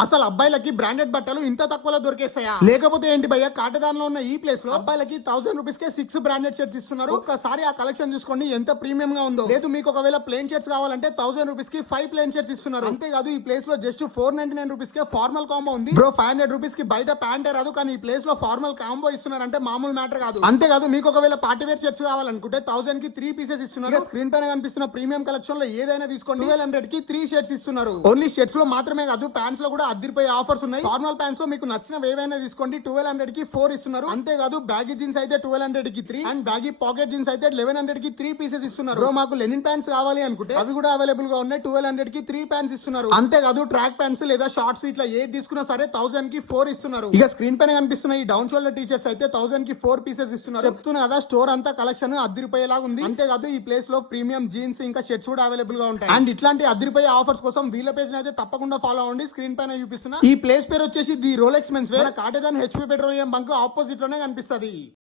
అసలు అబ్బాయిలకి బ్రాండెడ్ బట్టలు ఇంత తక్కువలో దొరికేస్తాయా? లేకపోతే ఏంటి భయ్య, కాటదాన్లో ఉన్న ఈ ప్లేస్ లో అబ్బాయిలకి 1000 రూపీస్ కే 6 బ్రాండెడ్ షర్ట్స్ ఇస్తున్నారు. ఒక్కసారి ఆ కలెక్షన్ చూసుకోండి ఎంత ప్రీమియం గా ఉందో. లేదు మీకు ఒకవేళ ప్లేన్ షర్ట్స్ కావాలంటే 1000 రూపీస్ కి 5 ప్లేన్ షర్ట్స్ ఇస్తున్నారు. అంతేకాదు ఈ ప్లేస్ లో జస్ట్ 499 రూపీస్ కే ఫార్మల్ కాంబో ఉంది. బ్రో 500 రూపీస్ కి బయట ప్యాంటే రాదు, కానీ ఈ ప్లేస్ లో ఫార్మల్ కాంబో ఇస్తున్నారు అంటే మామూలు మ్యాటర్ కాదు. అంతేకాదు మీకు ఒకవేళ పార్టీ వేర్ షర్ట్స్ కావాలనుకుంటే 1000 కి 3 పీసెస్ ఇస్తున్నారు. స్క్రీన్ పైన కనిపిస్తున్న ప్రీమియం కలెక్షన్ లో ఏదైనా తీసుకోండి 1200 కి 3 షర్ట్స్ ఇస్తున్నారు. ఓన్లీ షర్ట్స్ లో మాత్రమే కాదు, ప్యాంట్స్ లో కూడా అదిరిపోయే ఆఫర్స్ ఉన్నాయి. ఫార్మల్ ప్యాంట్స్ లో మీకు నచ్చిన ఏవైనా తీసుకోండి 1200 కి 4 ఇస్తున్నారు. అంతేకాదు బ్యాగీ జీన్స్ అయితే 1200 కి 3 అండ్ బ్యాగీ పాకెట్ జీన్స్ అయితే 1100 కి 3 పీసెస్ ఇస్తున్నారు. బ్రో మాకు లెనిన్ ప్యాంట్స్ కావాలి అనుకుంటే అవి కూడా అవైలబుల్ గా ఉన్నాయి. 1200 కి 3 ప్యాంట్స్ ఇస్తున్నారు. అంతేకాదు ట్రాక్ ప్యాంట్స్ లేదా షార్ట్స్ ఇట్లా ఏది తీసుకున్నా సరే 1000 కి 4 ఇస్తున్నారు. ఇక స్క్రీన్ పైన కనిపిస్తున్న ఈ డౌన్ షోల్డర్ టీ షర్ట్స్ అయితే 1000 కి 4 పీసెస్ ఇస్తున్నారు. చెప్తున్నా కదా, స్టోర్ అంతా కలెక్షన్ అదిరిపోయేలాగా ఉంది. అంతేకాదు ఈ ప్లేస్ లో ప్రీమియం జీన్స్ ఇంకా షర్ట్స్ కూడా అవైలబుల్ గా ఉంటాయి. అండ్ ఇట్లాంటి అదిరిపోయే ఆఫర్స్ కోసం వీళ్ళ పేజ్ అయితే తప్పకుండా ఫాలో అవ్వండి. స్క్రీన్ పైన చూపిస్తున్నా ఈ ప్లేస్ పేరు వచ్చేసి the Rolex men's wear. Katedan HP petroleum bunk opposite లోనే కనిపిస్తుంది.